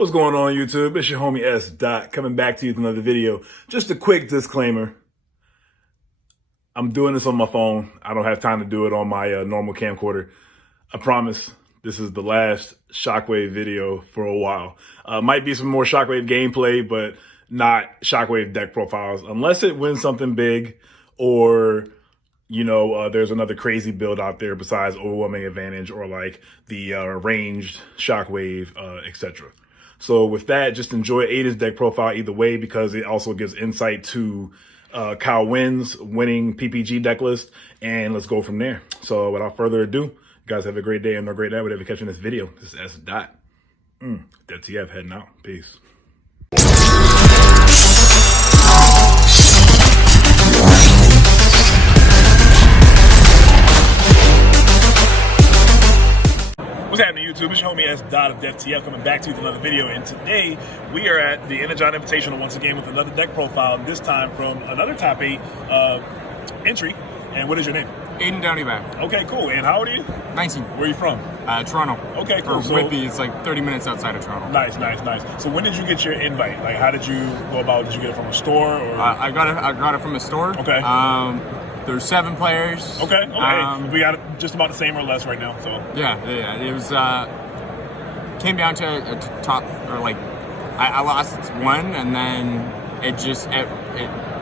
What's going on, YouTube? It's your homie S. Dot coming back to you with another video. Just a quick disclaimer. I'm doing this on my phone. I don't have time to do it on my normal camcorder. I promise this is the last Shockwave video for a while. Might be some more Shockwave gameplay, but not Shockwave deck profiles. Unless it wins something big or, there's another crazy build out there besides Overwhelming Advantage or like the ranged Shockwave, etc. So with that, just enjoy Ada's deck profile either way because it also gives insight to Kyle Wynn's winning PPG deck list, and let's go from there. So without further ado, you guys have a great day and a great night, whatever you're catching this video. This is S. Dot. TF heading out. Peace. What's happening, YouTube? It's your homie S. Dot of TF coming back to you with another video, and today we are at the Energon Invitational once again with another deck profile, this time from another top 8 entry. And what is your name? Aiden Downeyback. Okay, cool. And how old are you? 19. Where are you from? Toronto. Okay, cool. So, Whitby, it's like 30 minutes outside of Toronto. Nice. So when did you get your invite? Like, how did you go about it? Did you get it from a store? Or? I got it from a store. Okay. There's 7 players. Okay. We got it just about the same or less right now. So yeah. It was came down to a top, or like I lost one, and then it just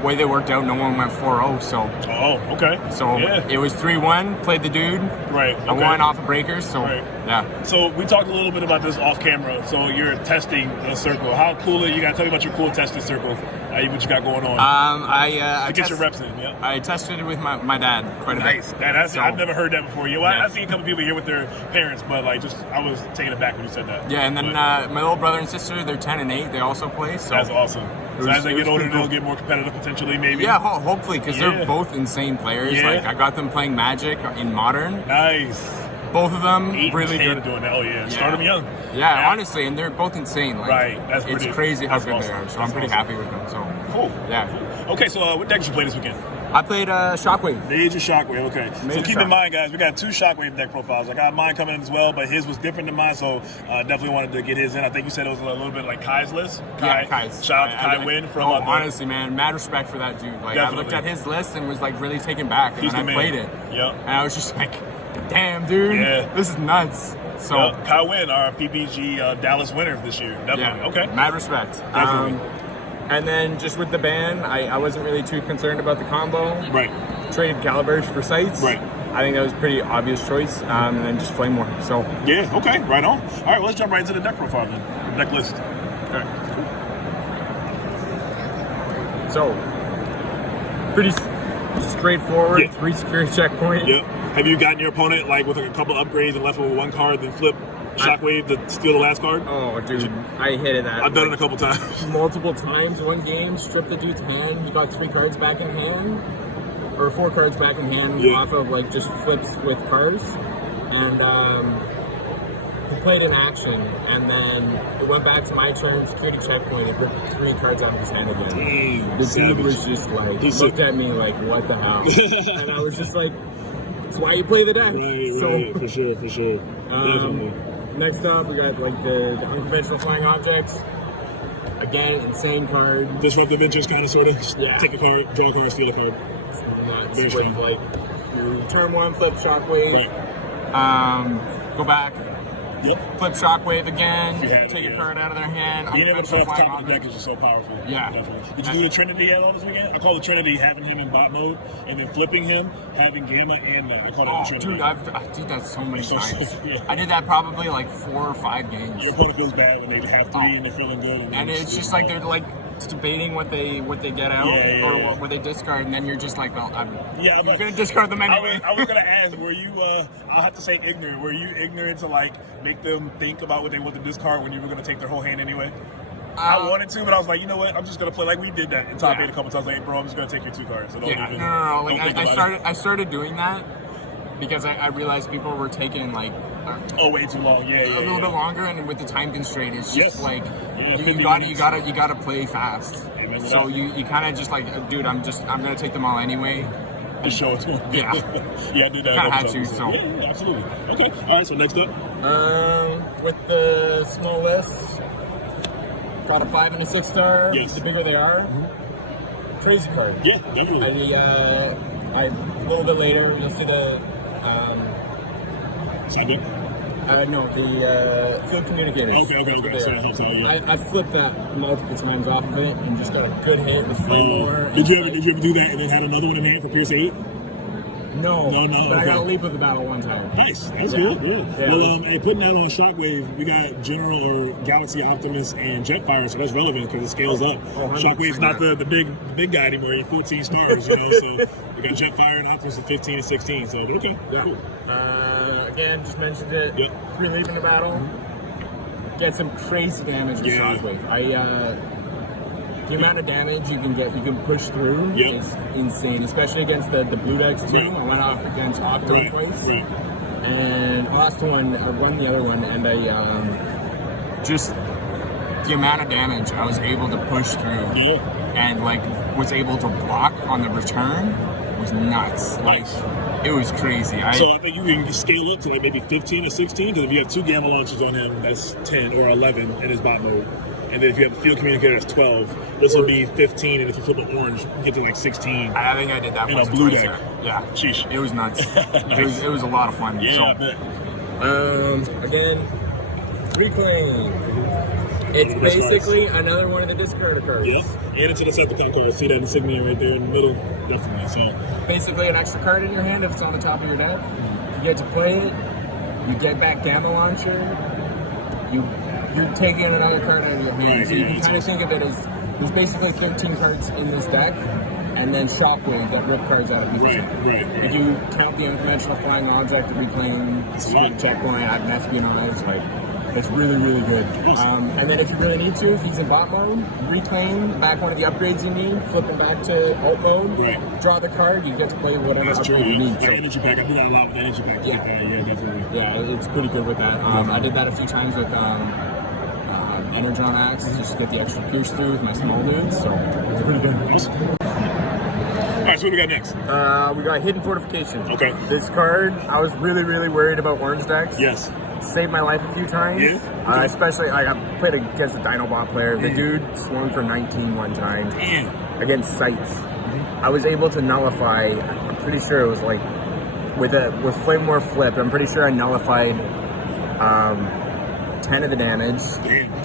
way they worked out, no one went 4-0. So okay. So yeah. It was 3-1. Played the dude. Right. Okay. I won off of breakers. So right. Yeah. So we talked a little bit about this off camera. So you're testing the circle. How cool are you? Got to tell me about your cool testing circle. What you got going on? I get your reps in. Yeah. I tested it with my dad quite a bit. Nice. I've never heard that before. I've seen a couple people here with their parents, but I was taken aback when you said that. Yeah, and then my little brother and sister, they're 10 and 8. They also play. So that's awesome. So as they get older, they'll get more competitive potentially, maybe. Yeah, hopefully, because they're both insane players. Yeah. Like I got them playing Magic in Modern. Nice. Both of them 8 really and 10 good. doing that. Oh yeah, start them young. Yeah, honestly, and they're both insane. Like, right. It's crazy how good they are. So I'm pretty happy with them. So cool. Yeah. Cool. Okay, so what deck did you play this weekend? I played Shockwave. Major Shockwave, okay. So keep in mind, guys, we got 2 Shockwave deck profiles. I got mine coming in as well, but his was different than mine, so definitely wanted to get his in. I think you said it was a little bit like Kai's list. Kai's. Shout out to Kai Wynn from... honestly, man, mad respect for that dude. Like, definitely. I looked at his list and was like really taken back, and then I played it. Yep. And I was just like, damn, dude, this is nuts. So Kai Wynn, our PPG Dallas winner this year. Definitely. Yeah. Okay. Mad respect. Definitely. And then just with the ban, I wasn't really too concerned about the combo. Right. Traded Calibers for Sights. Right. I think that was a pretty obvious choice. And then just Flame War. So yeah, okay, right on. All right, well, let's jump right into the deck profile then. The deck list. Okay. So pretty straightforward. Yeah. 3 security checkpoint. Yep. Have you gotten your opponent like with a couple upgrades and left with 1 card, then flip Shockwave to steal the last card? Oh, dude, I hated that. I've done it a couple times. Multiple times. One game, stripped the dude's hand. He got 3 cards back in hand, or 4 cards back in hand off of like just flips with cards, and he played in action, and then it went back to my turn. Security checkpoint. He ripped 3 cards out of his hand again. Dang, the dude was just like looked at me like, what the hell? And I was just like, that's why you play the deck. Right, for sure. Definitely. Next up, we got like the unconventional flying objects. Again, insane card. Disruptive interest, kind of, sort of. Yeah. Take a card, draw a card, steal a card. It's nuts. Very strong. Like, you turn 1, flip Shockwave. Right. Go back. Yep. Flip Shockwave again. Take a card out of their hand. Being able to play off the top of the deck is just so powerful. Yeah. Definitely. Did you do the Trinity at all this weekend? I call the Trinity having him in bot mode and then flipping him, having Gamma and I call it the Trinity. Dude, I did that so many times. Yeah. I did that probably like 4 or 5 games. Your opponent feels bad when they have 3 and they're feeling good. And it's just like they're like debating what they get out or what they discard, and then you're just like, well, I'm gonna discard them anyway. I was gonna ask, were you? I'll have to say ignorant. Were you ignorant to like make them think about what they want to discard when you were gonna take their whole hand anyway? I wanted to, but I was like, you know what? I'm just gonna play like we did that in top 8 a couple times. Like, hey, bro, I'm just gonna take your 2 cards. So no. Like I started doing that because I realized people were taking like way too long. A little bit longer, and with the time constraint, it's just like you gotta play fast. So you kind of just like, dude, I'm gonna take them all anyway. Just show it to him. Yeah. I do that. Kind of had to. So yeah, absolutely. Okay. All right. So next up, with the small list, got a 5 and a 6 star. Yes. The bigger they are, crazy card. Yeah, definitely. I a little bit later you'll see the Sideboard? no, the field communicators. Okay. So that helps out, yeah. I flipped that multiple times off of it and just got a good hit with 4 more. Did you ever do that and then had another one in hand for Pierce 8? No, but I got a okay. leap of the battle one time. Nice, that's Yeah. good. Yeah. Well, and putting that on Shockwave, we got General or Galaxy Optimus and Jetfire, so that's relevant because it scales up. Shockwave's not the big guy anymore. He's 14 stars, you know. So we got Jetfire and Optimus at 15 and 16. So okay, Yeah. cool. Again, just mentioned it. Yep. Pre-leaving the battle, get some crazy damage with Yeah. Shockwave. The amount of damage you can push through Yep. is insane, especially against the blue decks too. Right. I went up against Octo Right. twice, Right. and lost one. I won the other one, and I just the amount of damage I was able to push through, Yeah. and like was able to block on the return was nuts. Like it was crazy. So I think you can scale up to like maybe 15 or 16 because if you have 2 gamma launchers on him, that's 10 or 11 in his bot mode. And then if you have the field communicator, that's 12. This will be 15, and if you flip an orange, you get to like 16. I think I did that In once a or blue twice, deck. Yeah. Sheesh. It was nuts. Nice. It was a lot of fun. Yeah, I So, bet. again, reclaim. It's basically another one of the discard cards. Yep. And it's a Decepticon card. See that insignia right there in the middle? Definitely. So Basically an extra card in your hand if it's on the top of your deck. You get to play it. You get back Gamma Launcher. You're taking another card out of your hand. Right, So you yeah, can kind of think of it as there's basically 13 cards in this deck, and then Shockwave that rip cards out of people's hand. right. If you count the unconventional flying object, the reclaim, That's a lot. checkpoint, add an espionage, like it's really, really good. And then if you really need to, if he's in bot mode, reclaim back one of the upgrades you need, flip him back to alt mode, Right. draw the card, you get to play whatever that's true. upgrade you need. The So, energy pack. I do that a lot with the energy pack. Yeah. Yeah, definitely. yeah, it's pretty good with that. I did that a few times with Energon Axe, just to get the extra pierce through with my small dudes, so it's pretty good. Nice. All right, so what do we got next? We got Hidden Fortification. Okay. This card, I was really, really worried about orange decks. Yes. Saved my life a few times. Yeah? Okay. Especially, I played against a Dinobot player. The dude swung for 19 one time Damn. against Sights. I was able to nullify, I'm pretty sure it was like, with Flame War Flip, I'm pretty sure I nullified 10 of the damage, Damn.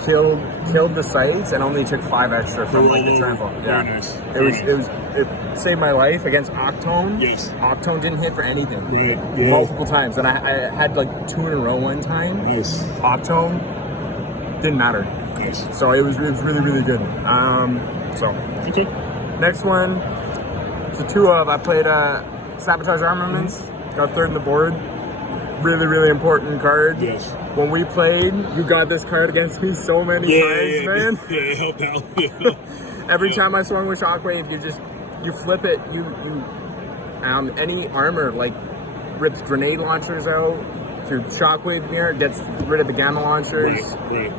killed the Sights, and only took 5 extra from like the Roll trample. over. Yeah. Very nice. It saved my life against Octone. Yes. Octone didn't hit for anything. Right. Yeah. Multiple times. And I had like 2 in a row one time. Nice. Octone didn't matter. Nice. So it was really, really good. Okay. Next one, it's a 2 of. I played Sabotage Armaments, got 3rd in the board. Really, really important card. Yes. When we played, you got this card against me so many times, man. Yeah, it helped out. Yeah. Every time I swung with Shockwave, you flip it. Any armor like rips grenade launchers out. Through Shockwave mirror, gets rid of the gamma launchers. Right.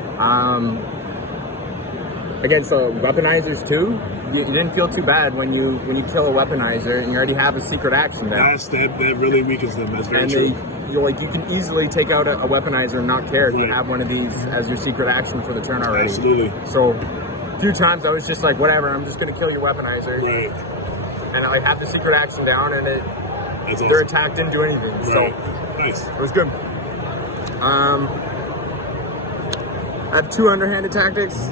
Against weaponizers too. You didn't feel too bad when you kill a weaponizer and you already have a secret action down. That really weakens them. That's very And true. you can easily take out a weaponizer and not care if you Right. have one of these as your secret action for the turn already. Absolutely. So a few times I was just like, whatever, I'm just gonna kill your weaponizer. Right. And I have the secret action down and That's their awesome. attack didn't do anything. Right. So Nice. it was good. I have 2 underhanded tactics.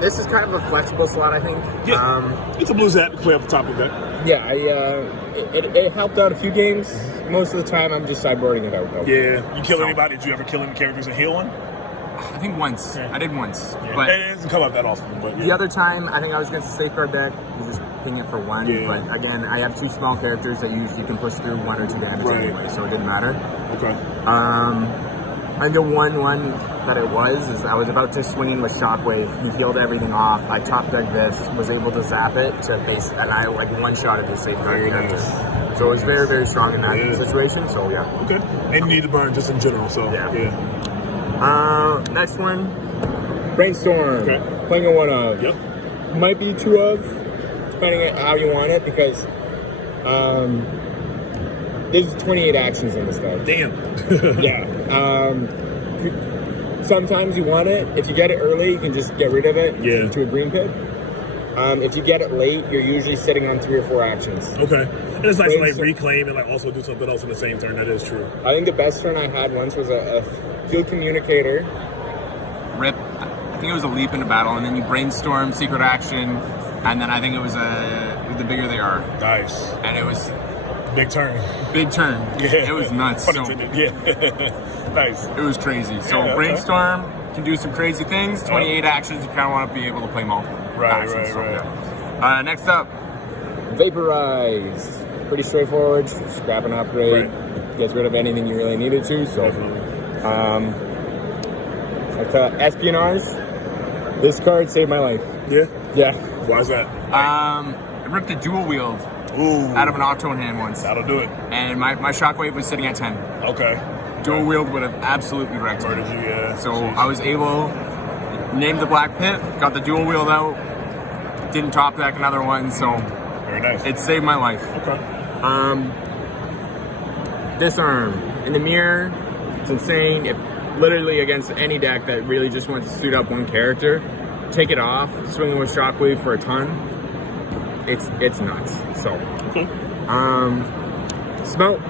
This is kind of a flexible slot, I think. Yeah. It's a blue zap to play off the top of that. Yeah, it helped out a few games. Most of the time, I'm just sideboarding it out, though. Yeah. You kill anybody? Did you ever kill any characters and heal one? I think once. I did once. Yeah. But It doesn't come up that often. But yeah. the other time, I think I was against a safeguard deck. You just ping it for 1. Yeah. But again, I have 2 small characters that usually can push through 1 or 2 damage Right. anyway, so it didn't matter. Okay. And the one that it was I was about to swing in with Shockwave. He healed everything off. I top decked this, was able to zap it to base, and I like one-shotted the safeguard Very character. nice. So it was very, very strong in that Yeah. situation. So yeah. Okay. And you need to burn just in general. So Yeah. Next one, Brainstorm. Okay. Playing a 1 of. Yep. Might be 2 of, depending on how you want it, because there's 28 actions in this deck. Damn. Yeah. sometimes you want it. If you get it early, you can just get rid of it to a green pit. If you get it late, you're usually sitting on 3 or 4 actions. Okay. And it's nice to like reclaim and like also do something else in the same turn. That is true. I think the best turn I had once was a field communicator. Rip. I think it was a leap into battle, and then you brainstorm, secret action, and then I think it was the bigger they are. Nice. And it was big turn. Big turn. Yeah. It was nuts. So, yeah. Nice. It was crazy. So brainstorm can do some crazy things. 28 actions. You kind of want to be able to play multiple. Right. Next up, Vaporize. Pretty straightforward. Just grab an upgrade. Gets rid of anything you really needed to. So, Espionage. This card saved my life. Yeah. Yeah. Why is that? I ripped a dual wield out of an Octone hand once. That'll do it. And my Shockwave was sitting at 10. Okay. Dual wield would have absolutely wrecked me. Murdered you, yeah. So I was able, named the Black Pit, got the dual wield out, didn't top deck another one, so very nice. It saved my life. Okay. Disarm. In the mirror, it's insane. If literally against any deck that really just wants to suit up one character, take it off, swing it with Shockwave for a ton. It's nuts. So, Smelt.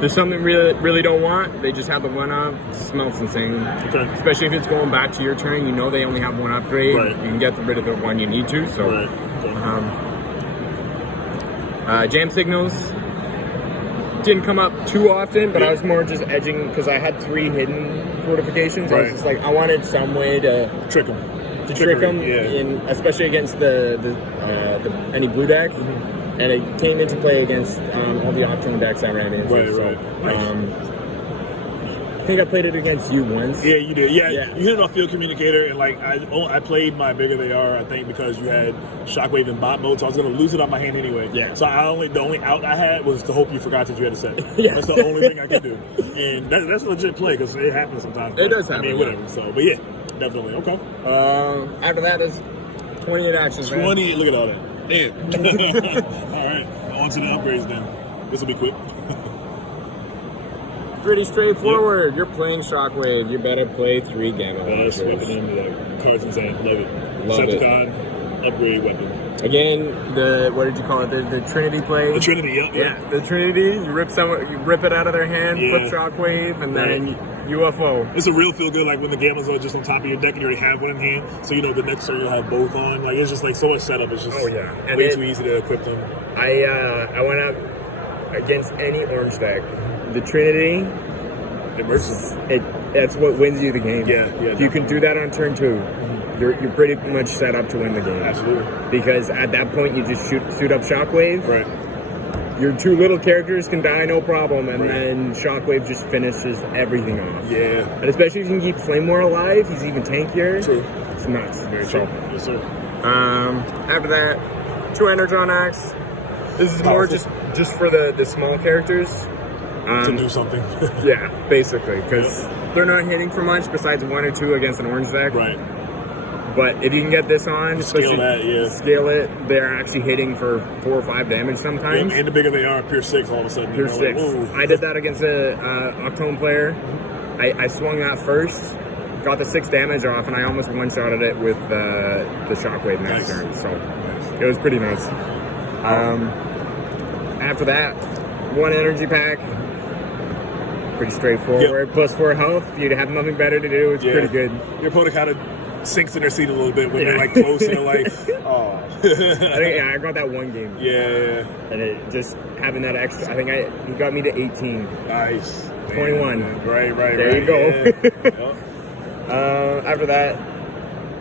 There's something really don't want. They just have the one up. Smelt's insane. Okay. Especially if it's going back to your turn. You know they only have one upgrade. Right. You can get rid of the one you need to. So, jam signals didn't come up too often, but I was more just edging because I had 3 hidden fortifications. I was just like, I wanted some way to trick them. Trick them, especially against the any blue deck. And it came into play against all the Octone decks I ran into. Right. I think I played it against you once. Yeah, you did. Yeah. You hit it off field communicator, and like I played my bigger they are. I think because you had Shockwave in bot mode, so I was gonna lose it out my hand anyway. Yeah. So the only out I had was to hope you forgot that you had a set. That's the only thing I could do, and that's a legit play because it happens sometimes. It does happen. I mean, whatever. So, but yeah, definitely. Okay. After that is 28 actions. 20. Man. Look at all that. Yeah. All right. On to the upgrades then. This will be quick. Pretty straightforward. You're playing Shockwave. You better play 3 Gamma Launchers. Swapping in the cards insane. Love it. Septicon, upgrade weapon. Again, what did you call it? The Trinity play. The Trinity. Yeah. The Trinity. You rip it out of their hand, flip Shockwave, and then UFO. It's a real feel good, like when the Gammas are just on top of your deck and you already have one in hand, so you know the next turn you'll have both on. Like it's just like so much setup. It's just way too easy to equip them. I went out against any orange deck. The Trinity, that's what wins you the game. Yeah. If you can do that on turn 2, you're pretty much set up to win the game. Absolutely. Because at that point you just suit up Shockwave. Right. Your 2 little characters can die no problem, and then Shockwave just finishes everything off. Yeah. And especially if you can keep Flame War alive, he's even tankier. True. It's nuts. Very true. Yes, sir. After that, 2 Energon Axe. This is more just for the small characters. To do something. Yeah, basically, because they're not hitting for much besides 1 or 2 against an orange deck. Right. But if you can get this on, scale it, they're actually hitting for 4 or 5 damage sometimes. And the bigger they are, Pierce 6 all of a sudden. Pierce 6. Like, I did that against a Octone player. I swung that first, got the 6 damage off, and I almost one-shotted it with the Shockwave next turn. So it was pretty nice. After that, 1 energy pack. Pretty straightforward. Plus 4 health. You'd have nothing better to do. It's pretty good. Your opponent kind of sinks in their seat a little bit when they're like close and they're like, oh. I got that 1 game. Yeah. And it just having that extra, I think he got me to 18. Nice. 21. Right. There you go. After that,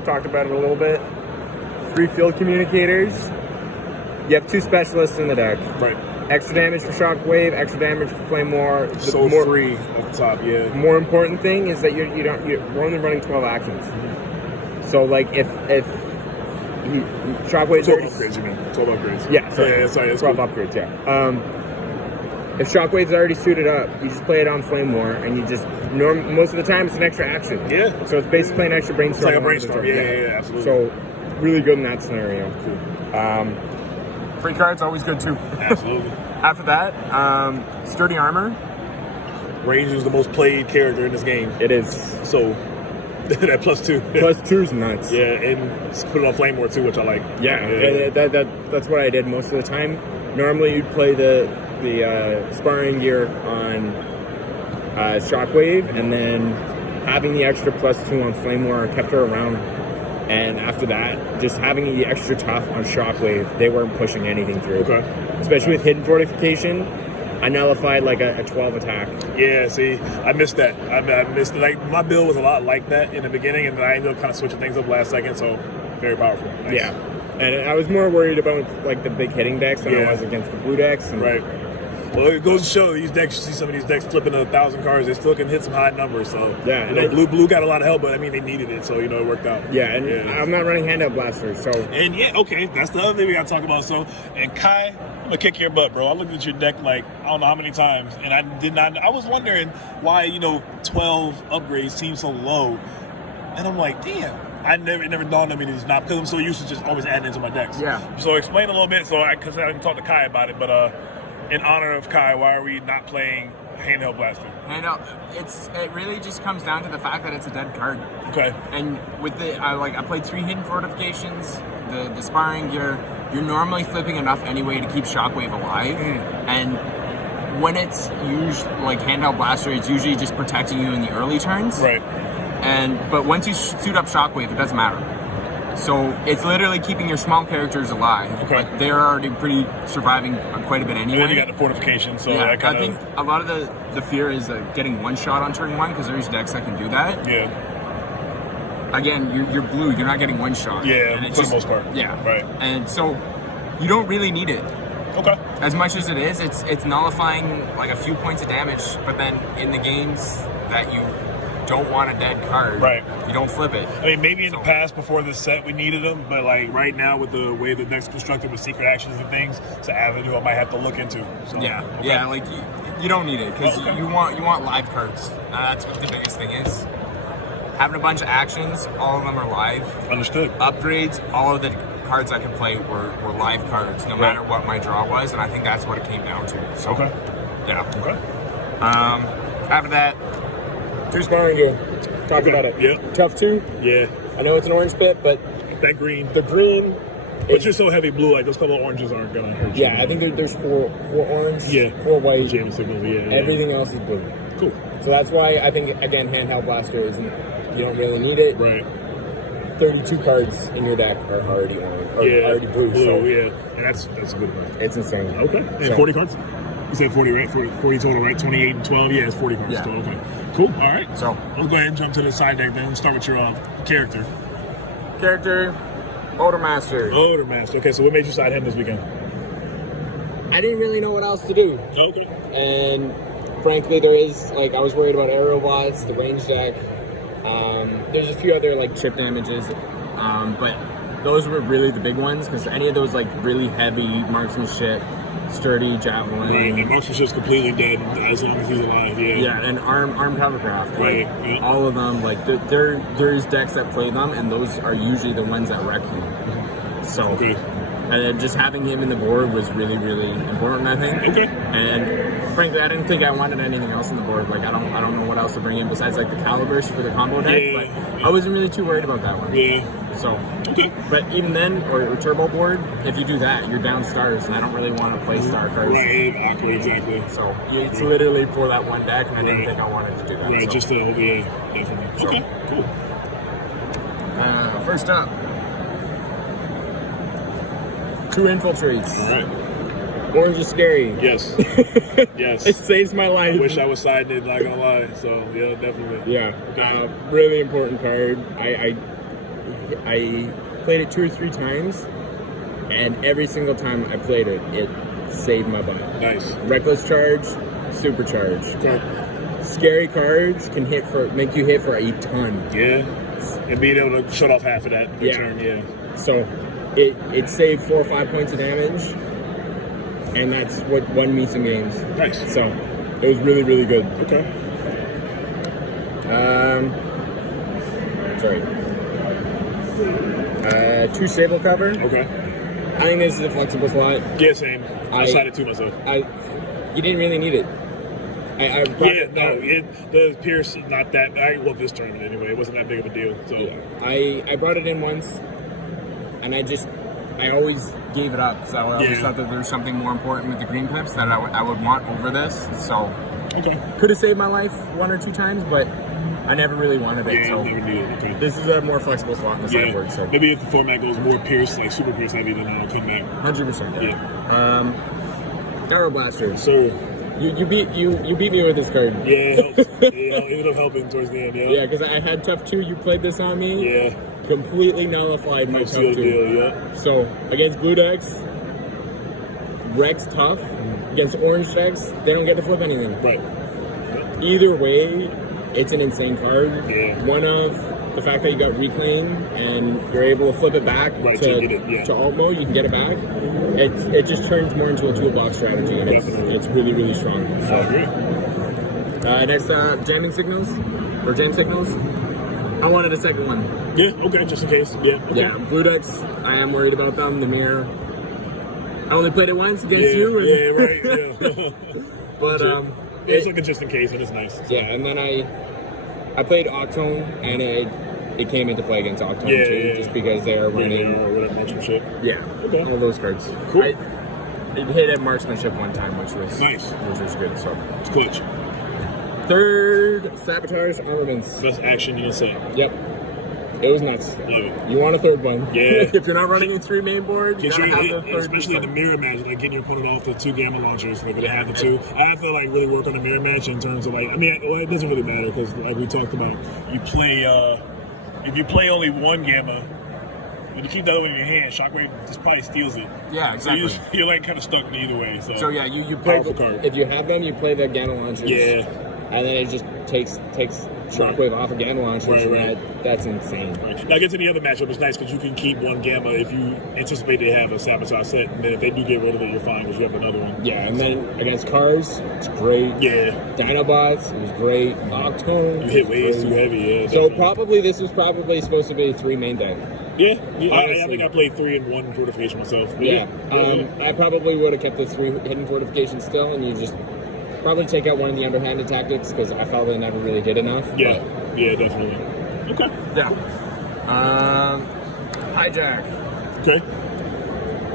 talked about it a little bit. 3 field communicators. You have 2 specialists in the deck. Right. Extra damage for Shockwave, extra damage for Flame War. So free at the top, More important thing is that you're only running 12 actions. So like if Shockwave's 12 upgrades, you mean? 12 upgrades. Yeah, sorry. Sorry, 12 upgrades, if Shockwave's already suited up, you just play it on Flame War, and you just most of the time it's an extra action. Yeah. So it's basically an extra brainstorm. It's like a brainstorm. Yeah, absolutely. So really good in that scenario. Cool. Free cards always good too. Absolutely. After that, sturdy armor. Ranger is the most played character in this game. It is. So that +2. +2's nuts. Yeah, and put it on Flame War too, which I like. Yeah, that's what I did most of the time. Normally, you'd play the sparring gear on Shockwave, and then having the extra +2 on Flame War kept her around. And after that, just having the extra tough on Shockwave, they weren't pushing anything through. Okay. Especially with Hidden Fortification, I nullified like a 12 attack. Yeah, see, I missed that. I missed, like, my build was a lot like that in the beginning, and then I ended up kind of switching things up last second, so very powerful. Nice. Yeah. And I was more worried about like the big hitting decks than I was against the blue decks. And right. Well, it goes to show these decks. You see some of these decks flipping 1,000 cards, they still can hit some high numbers. So yeah, you know, blue got a lot of help, but I mean they needed it, so you know it worked out. Yeah, and I'm not running handout blasters, so okay, that's the other thing we got to talk about. So, and Kai, I'm gonna kick your butt, bro. I looked at your deck like I don't know how many times, and I did not. I was wondering why 12 upgrades seems so low, and I'm like, damn. It never dawned on me that it's not, because I'm so used to just always adding into my decks. Yeah. So explain a little bit, because I didn't talk to Kai about it, but in honor of Kai, why are we not playing Handheld Blaster? Handheld, it really just comes down to the fact that it's a dead card. Okay. And with I played 3 Hidden Fortifications, the sparring gear. You're normally flipping enough anyway to keep Shockwave alive, and when it's used like Handheld Blaster, it's usually just protecting you in the early turns. Right. But once you suit up Shockwave, it doesn't matter. So it's literally keeping your small characters alive. Okay. But they're already pretty quite a bit anyway. And then you got the fortification, so yeah, that I think a lot of the fear is getting one shot on turn 1, because there's decks that can do that. Yeah. Again, you're blue. You're not getting one shot. Yeah, and for the most part. Yeah. Right. And so you don't really need it. Okay. As much as it is, it's nullifying like a few points of damage, but then in the games that you don't want a dead card, right? You don't flip it. I mean, maybe in the past before this set we needed them, but like right now with the way the deck's constructed with secret actions and things, it's an avenue I might have to look into. So, yeah, okay. yeah, like you don't need it, because you want live cards. That's what the biggest thing is. Having a bunch of actions, all of them are live. Understood. Upgrades, all of the cards I could play were live cards, no matter what my draw was, and I think that's what it came down to. So, yeah. Okay. After that, 2 sparring gear. Talk about it. Yeah. Tough 2. Yeah. I know it's an orange bit, but that green. The green. But you're so heavy blue, like those couple of oranges aren't gonna hurt you. Yeah, I think there's 4 orange. Yeah. 4 white. Jamming signals. Yeah. Everything else is blue. Cool. So that's why I think again handheld blaster isn't. You don't really need it. Right. 32 cards in your deck are already orange. Already blue. So yeah, and that's a good one. It's insane. Okay. And 40 cards. You said 40, right? 40 total, right? 28 and 12. Yeah, it's 40 cards. Yeah. So, okay. Cool. All right. So we'll go ahead and jump to the side deck then. Start with your character. Odor Master. Odor Master. Okay, so what made you side him this weekend? I didn't really know what else to do. Okay. And frankly, there is, like, I was worried about Aerobots, the range deck. There's a few other, like, chip damages. But those were really the big ones, because any of those, like, really heavy marksmanship, sturdy javelin. Right, and marksmanship's completely dead as long as he's alive, yeah. Yeah, and armed hovercraft. Right. Like, yeah. all of them, like, there's decks that play them, and those are usually the ones that wreck you. So, and just having him in the board was really, really important, I think. Okay. And frankly, I didn't think I wanted anything else in the board. Like, I don't know what else to bring in besides, like, the calibers for the combo deck. Yeah. But I wasn't really too worried about that one. Yeah. So, but even then, or turbo board, if you do that, you're down stars, and I don't really want to play star cards. Right, exactly. So it's literally for that one deck, and I didn't think I wanted to do that. Right, so. just to, definitely. So, okay, cool. First up, 2 infiltrates. All right. Orange is scary. Yes. Yes. It saves my life. I wish I was siding it, not gonna lie. So yeah, definitely. Yeah. Really important card. I played it 2 or 3 times, and every single time I played it, it saved my butt. Nice. Reckless charge, supercharge. Okay. Scary cards can make you hit for a ton. Yeah. And being able to shut off half of that turn, yeah. So it saved 4 or 5 points of damage, and that's what won me some games. Nice. So it was really, really good. Okay. Sorry. 2 stable cover. Okay. I think this is a flexible slot. Yeah, same. I sided 2 myself. You didn't really need it. I brought Yeah, no, the Pierce, not that. I love this tournament anyway. It wasn't that big of a deal. So Yeah, I brought it in once, and I always gave it up because I always thought that there was something more important with the green pips that I would want over this. So okay, could have saved my life 1 or 2 times, but I never really wanted it. yeah, So you never knew it. Okay. this is a more flexible slot in the sideboard. So Maybe if the format goes more Pierce, like super Pierce heavy, then I'll come back. 100%. Yeah. Arrow Blaster. So You beat me with this card. yeah, it helps. It ended up helping towards the end. Yeah. Yeah, because I had tough 2. You played this on me. Yeah. Completely nullified my tough Seal 2. deal. Yeah. So against blue decks, Rex tough. Against orange decks, they don't get to flip anything. Right. Either way, it's an insane card. Yeah. One of the fact that you got reclaim and you're able to flip it back Right, to to get it, yeah. to alt mode, you can get it back. It just turns more into a toolbox strategy, and Definitely. it's really, really strong. I So, agree. next, jamming signals or jam signals. I wanted a second one. Yeah. Okay. Just in case. Yeah. Okay. Yeah, blue decks. I am worried about them. The mirror. I only played it once against you. And, Yeah. Right. Yeah. but Yeah, it's like a just in case, and it's nice. So. yeah, and then I played Octone, and it came into play against Octone Yeah, too, yeah, just yeah. because they're Yeah, running. or whatever marksmanship. Yeah, Okay. all those cards. Cool. It hit at marksmanship one time, which was Nice. which was good. So It's clutch. third, sabotage armaments. Best action you can say. Yep, it was nuts. Love it. You want a third one? Yeah. If you're not running in 3 main board, you Get gotta your, have the third. especially in the mirror match, like getting your opponent off the 2 gamma launchers. They're gonna have the 2. I have to like really work on the mirror match in terms of like. I mean, well, it doesn't really matter because like we talked about, you play if you play only 1 gamma, when you keep the other one in your hand, Shockwave just probably steals it. Yeah, exactly. So you're like kind of stuck in either way. So So yeah, you play Powerful card. if you have them, you play the gamma launchers. Yeah. and then it just takes Shockwave off of gamma launchers, Right. and that's insane. Right. Now, against any other matchup, it's nice because you can keep 1 gamma if you anticipate they have a sabotage set, and then if they do get rid of it, you're fine because you have another one. Yeah, and then against cars, it's great. Yeah. Dinobots, it was great. Octone, You hit waves too heavy, yeah. So definitely. this was probably supposed to be a 3 main deck. Yeah, I Honestly. think I played 3 and 1 fortification myself. But Yeah. yeah. I probably would have kept the 3 hidden fortifications still, and you just probably take out one of the underhanded tactics because I felt they never really did enough. Yeah, yeah, definitely. Okay. But, yeah. Hijack. Okay.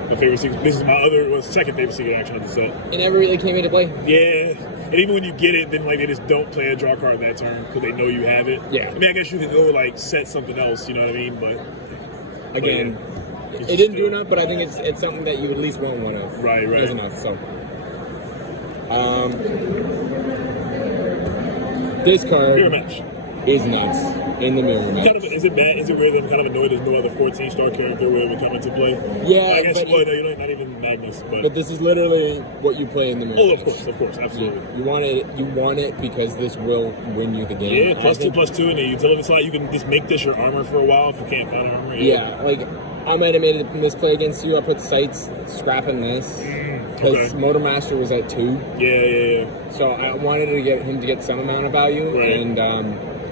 My favorite secret. This is my second favorite secret action of the set. It never really came into play. Yeah. And even when you get it, then like they just don't play a draw card that turn because they know you have it. Yeah. I mean, I guess you can go like set something else, you know what I mean? But Again, yeah. it didn't do enough, but I think it's something that you at least want one of. Right. That's enough. So, this card Mirror match. is nuts in the mirror match. Kind of, is it bad? Is it weird that I'm kind of annoyed there's no other 14-star character where it would come into play? Yeah, I guess but- you would. No, you're not even Magnus, But this is literally what you play in the mirror. Oh, match. of course, absolutely. You want it. You want it because this will win you the game. Yeah, I +2, think- +2 in the utility slot. You can just make this your armor for a while if you can't find armor. Yeah, like I might have made a misplay against you. I put sights scrapping this because okay. Motor Master was at 2, Yeah. so I wanted to get him to get some amount of value, Right. and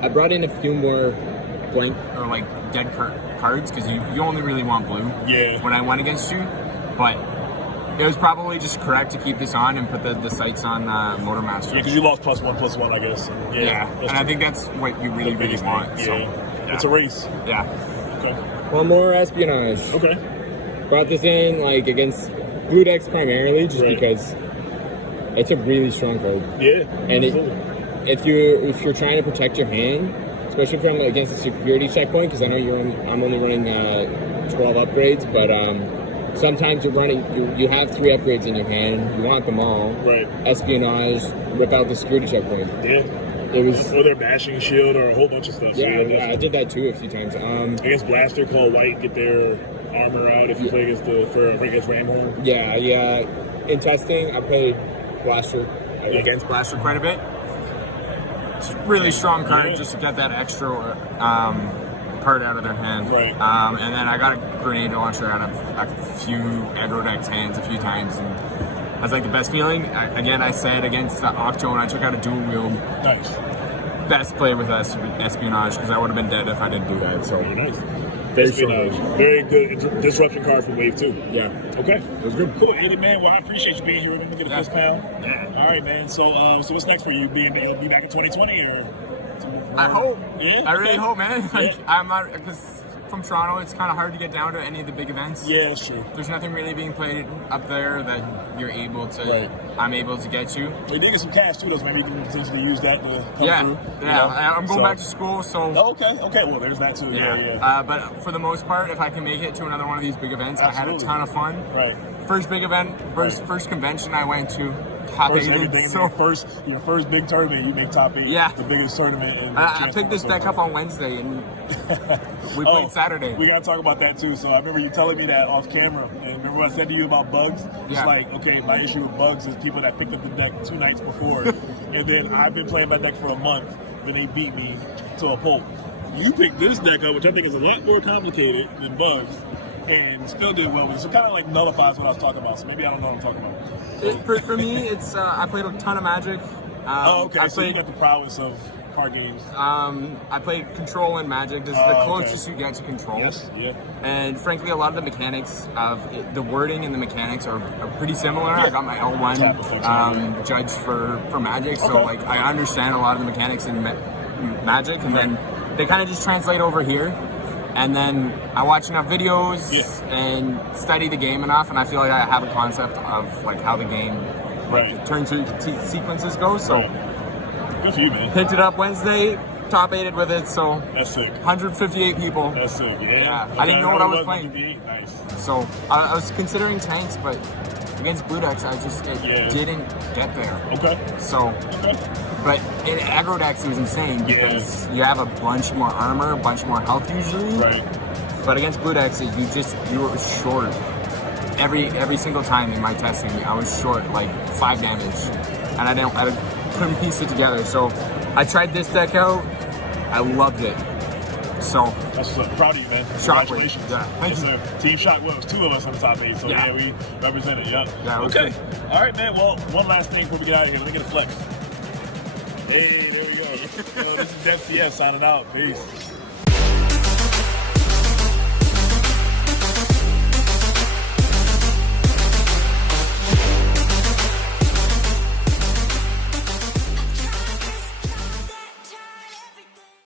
I brought in a few more blank. Or like dead cards because you only really want blue. Yeah. When I went against you, but it was probably just correct to keep this on and put the sights on Motor Master. Yeah, because you lost +1/+1, I guess. Yeah, that's and I true. think that's what you really, The really biggest want. thing. So, Yeah. It's a race. yeah. Okay. One more espionage. Okay. Brought this in like against blue decks primarily, just Right. because it's a really strong card. Yeah. And absolutely. if you're trying to protect your hand, especially from against a security checkpoint, because I know I'm only running 12 upgrades, but sometimes you have 3 upgrades in your hand, you want them all. Right. Espionage, rip out the security checkpoint. Yeah. It was Or their bashing shield or a whole bunch of stuff. So yeah, I definitely. did that too a few times. Against Blaster, call White, get their armor out if you play against against Ramhorn. Yeah. In testing, I played Blaster. Against Blaster quite a bit. It's a really strong card Yeah. just to get that extra card out of their hand. Right. And then I got a grenade launcher out of a few aggro decks' hands a few times, and that's like the best feeling. I said against Octone, I took out a dual wield. Nice. best play with espionage because I would have been dead if I didn't do that. So Very nice. Very Espionage. short. Very good disruption card from Wave 2. yeah. Okay. It was good. Cool. Hey, man, well, I appreciate you being here. Let me get a fist pound. All right, man. So what's next for you? Be back in 2020 or? I hope. Yeah. I really Okay. hope, man. Like, Yeah. I'm not because from Toronto, it's kind of hard to get down to any of the big events. Yeah, that's true. There's nothing really being played up there that you're able to. Right. I'm able to get to. They did get some cash too, though. Maybe you can potentially use that to come Yeah, through. yeah. You know? I'm going So- back to school, so. Oh, okay. Well, there's that too. Yeah. But for the most part, if I can make it to another one of these big events, I had a Absolutely. ton of fun. Right. First big event, first convention I went to, top First, 8. So your first big tournament, you make top 8. Yeah. The biggest tournament. And I picked this deck up on Wednesday and we played Saturday. We gotta talk about that too. So I remember you telling me that off camera. And remember what I said to you about bugs? It's Yeah. like, okay, my issue with bugs is people that picked up the deck 2 nights before. And then I've been playing my deck for a month. Then they beat me to a pulp. You picked this deck up, which I think is a lot more complicated than bugs. And still did well. So it kind of like nullifies what I was talking about. So maybe I don't know what I'm talking about. For me, it's I played a ton of Magic. Okay. I So you played got the prowess of card games. I played Control and Magic. This is the closest you get to Control. Yes. Yeah. And frankly, a lot of the mechanics of it, the wording and the mechanics are pretty similar. I got my L1 judge for Magic, so Okay. like I understand a lot of the mechanics in Magic, and then they kind of just translate over here. And then I watch enough videos and study the game enough, and I feel like I have a concept of like how the game turn sequences go. So Good for you, man. picked it up Wednesday, top 8'd with it. So That's sick. 158 people. That's sick. Yeah. I didn't know what I was playing. Nice. So I was considering tanks, but against blue decks, I just didn't get there. Okay. So, but in aggro decks, it was insane because you have a bunch more armor, a bunch more health usually. Right. But against blue decks, you were short. Every single time in my testing, I was short like 5 damage, and I couldn't piece it together. So I tried this deck out. I loved it. So That's proud of you, man. Shockwave. Congratulations. Yeah. Thank Yes, you. sir. Team Shockwave. It was 2 of us on the top 8, so Yeah. we represented. Yep. Yeah, it was okay. good. All right, man. Well, one last thing before we get out of here. Let me get a flex. Hey, there you go. Yo, this is Dev CS signing out. Peace.